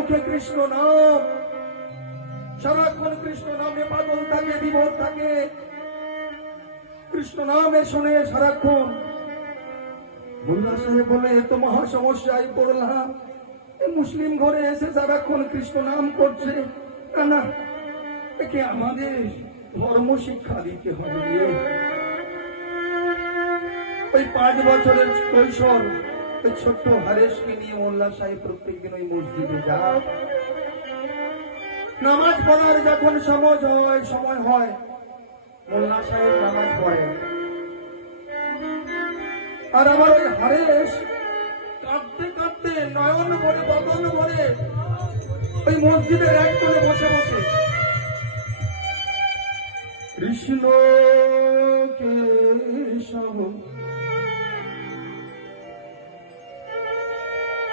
মুখে কৃষ্ণ নাম। সারাক্ষণ কৃষ্ণ নামে পাগল থাকে, বিভোর থাকে। কৃষ্ণ নামে শুনে সারাক্ষণ। মোল্লা সাহেব বলে, এ তো মহা সমস্যায় পড়লাম। মুসলিম ঘরে এসে সারাক্ষণ কৃষ্ণ নাম করছে। না, একে আমাদের ধর্ম শিক্ষা দিতে হবে। ওই পাঁচ বছরের কৈশোর ওই ছোট্ট হারেশকে নিয়ে মোল্লা সাহেব প্রত্যেকদিন ওই মসজিদে যায়। নামাজ পড়ার যখন সময় হয় সময় হয়, মোল্লা সাহেব নামাজ পড়ে। আর আমার ওই হারেশ কাঁদতে কাঁদতে নয়ন ভরে, বদন ভরে ওই মসজিদের এক করে বসে বসে। কৃষ্ণ কেশব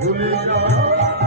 দুর্গা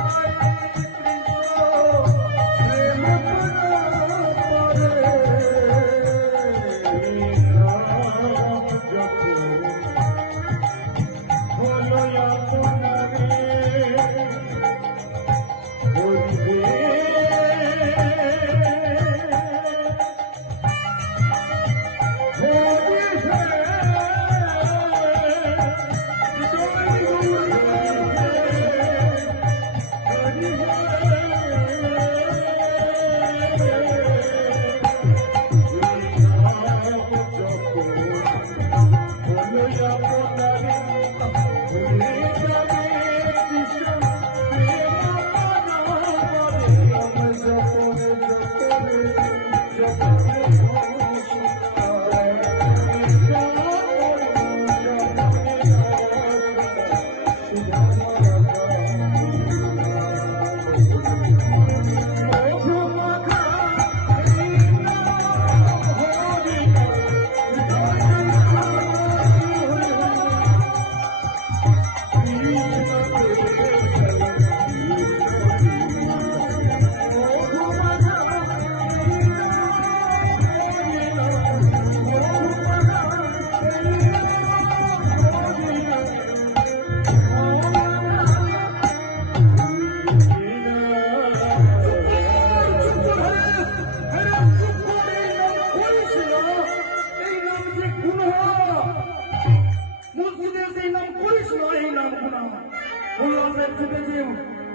মোল্লা সাহেব ছুটে যে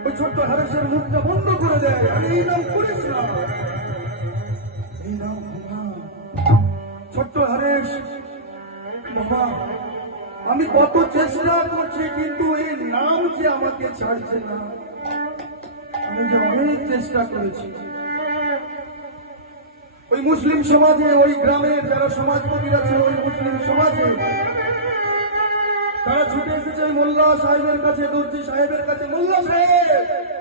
ওই ছোট্ট হারেসের মুখটা বন্ধ করে দেয়। আর এই নাম করিস না। এই নাম ছোট্ট হারেস, বাবা, আমি কত চেষ্টা করছি, কিন্তু এই নাম যে আমাকে ছাড়ছে না। আমি যে অনেক চেষ্টা করেছি। ওই মুসলিম সমাজে, ওই গ্রামের যারা সমাজপতি আছে ওই মুসলিম সমাজে তারা ছুটে এসেছে মোল্লা সাহেবের কাছে দর্জি সাহেবের কাছে মোল্লা সাহেব!